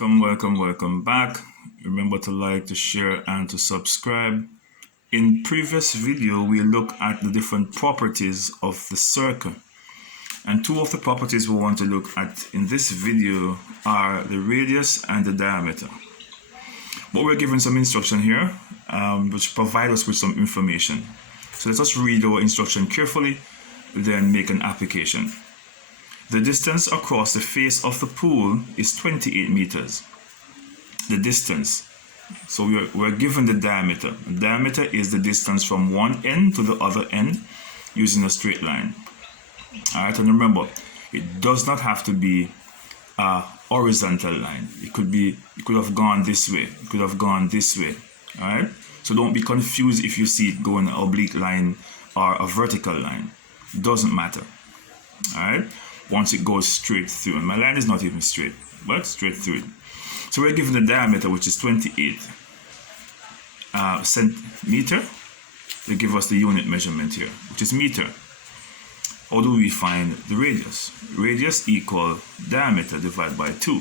Welcome back. Remember to like, to share, and to subscribe. In previous video, we looked at the different properties of the circle. And two of the properties we want to look at in this video are the radius and the diameter. But we're given some instruction here, which provide us with some information. So let us read our instruction carefully, then make an application. The distance across the face of the pool is 28 meters. The distance. So we're given the diameter. The diameter is the distance from one end to the other end using a straight line. Alright, and remember, it does not have to be a horizontal line. It could have gone this way. It could have gone this way. Alright? So don't be confused if you see it going an oblique line or a vertical line. It doesn't matter. Alright? Once it goes straight through, and my line is not even straight, but straight through it. So we're given the diameter, which is 28 centimeter. They give us the unit measurement here, which is meter. How do we find the radius? Radius equal diameter divided by 2.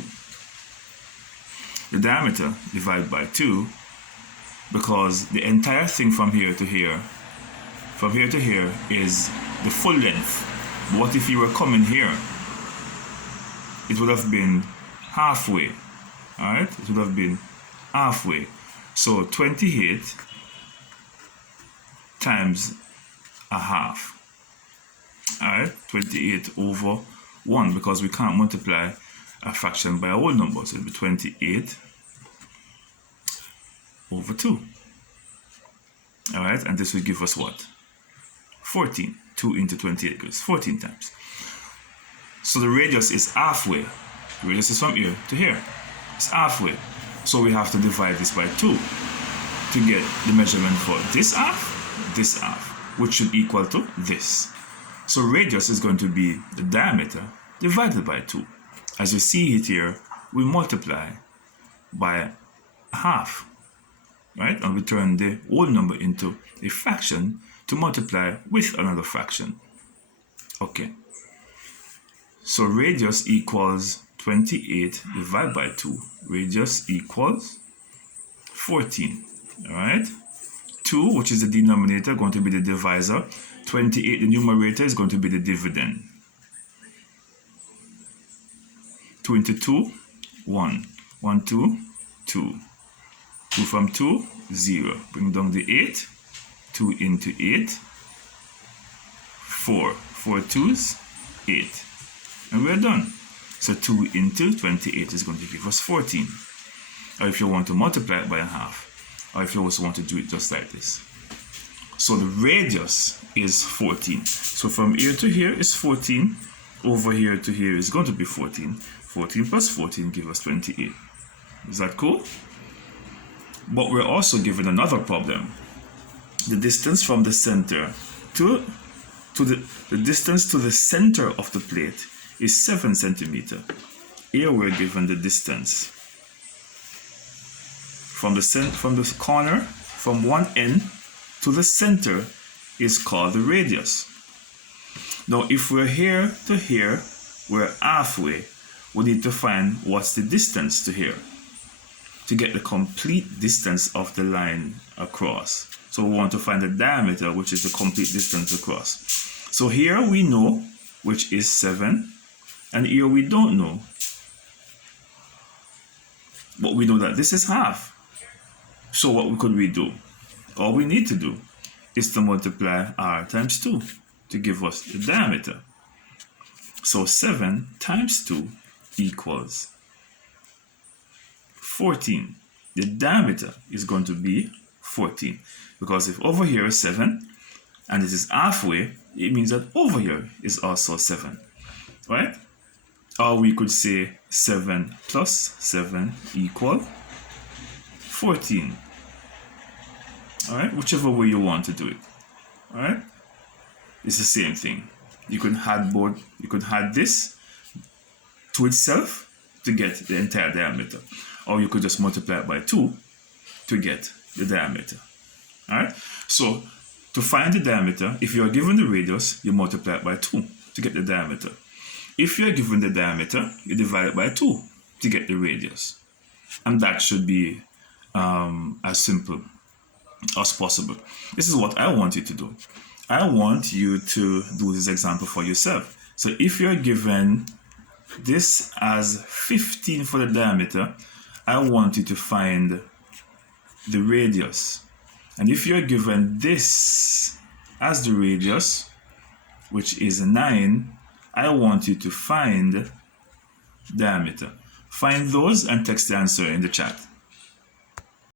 The diameter divided by 2, because the entire thing from here to here is the full length. What if you were coming here? It would have been halfway. Alright? It would have been halfway. So 28 times a half. Alright? 28 over 1, because we can't multiply a fraction by a whole number. So it'll be 28 over 2. Alright? And this will give us what? 14. 2 into 28 gives 14 times. So the radius is halfway. The radius is from here to here. It's halfway. So we have to divide this by 2 to get the measurement for this half, which should equal to this. So radius is going to be the diameter divided by 2. As you see it here, we multiply by half, right? And we turn the whole number into a fraction to multiply with another fraction. Okay. So radius equals 28 divided by 2. Radius equals 14. Alright? 2, which is the denominator, going to be the divisor. 28, the numerator, is going to be the dividend. 2 into 2, 1. 1, 2, 2. 2 from 2, 0. Bring down the 8. 2 into 8, 4. 4 twos, 8. And we're done. So 2 into 28 is going to give us 14. Or if you want to multiply it by a half, or if you also want to do it just like this. So the radius is 14. So from here to here is 14. Over here to here is going to be 14. 14 plus 14 gives us 28. Is that cool? But we're also given another problem. The distance from the center to the distance to the center of the plate is 7 centimeters. Here we're given the distance from the corner, from one end to the center, is called the radius. Now if we're here to here, we're halfway. We need to find what's the distance to here to get the complete distance of the line across. So we want to find the diameter, which is the complete distance across. So here we know, which is 7, and here we don't know. But we know that this is half. So what could we do? All we need to do is to multiply r times 2 to give us the diameter. So 7 times 2 equals 14. The diameter is going to be 14. Because if over here is 7 and it is halfway, it means that over here is also 7. Right? Or we could say 7 plus 7 equal 14. Alright? Whichever way you want to do it. Alright? It's the same thing. You could add this to itself to get the entire diameter. Or you could just multiply it by 2 to get the diameter. Alright? So to find the diameter, if you are given the radius, you multiply it by 2 to get the diameter. If you are given the diameter, you divide it by 2 to get the radius. And that should be as simple as possible. This is what I want you to do. I want you to do this example for yourself. So if you're given this as 15 for the diameter, I want you to find the radius. And if you're given this as the radius, which is 9, I want you to find diameter. Find those and text the answer in the chat.